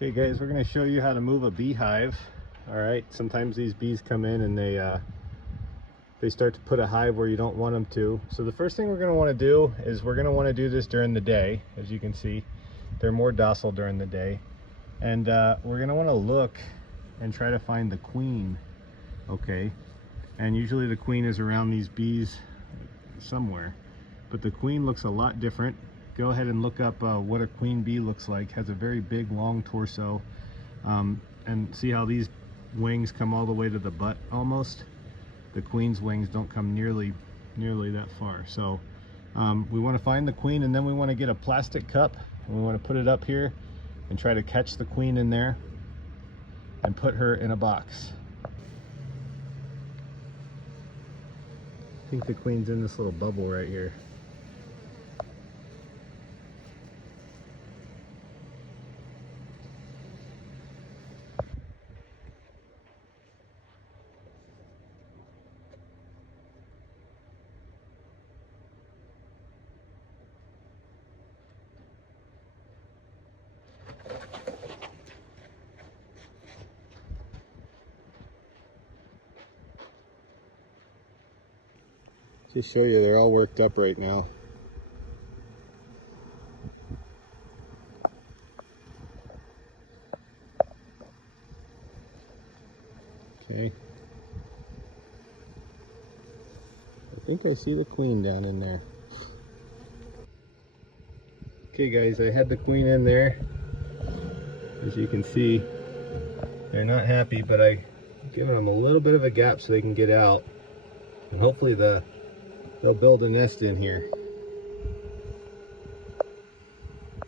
Okay guys, we're going to show you how to move a beehive. Alright, sometimes these bees come in and they start to put a hive where you don't want them to. So the first thing we're going to want to do is we're going to want to do this during the day. As you can see, they're more docile during the day. And we're going to want to look and try to find the queen. Okay, and usually the queen is around these bees somewhere, but the queen looks a lot different. Go ahead and look up what a queen bee looks like. Has a very big long torso, and see how these wings come all the way to the butt almost. The queen's wings don't come nearly that far. So we want to find the queen, and then we want to get a plastic cup and we want to put it up here and try to catch the queen in there and put her in a box. I think the queen's in this little bubble right here. Just show you, they're all worked up right now. Okay. I think I see the queen down in there. Okay guys, I had the queen in there. As you can see, they're not happy, but I've given them a little bit of a gap so they can get out. And hopefully they'll build a nest in here.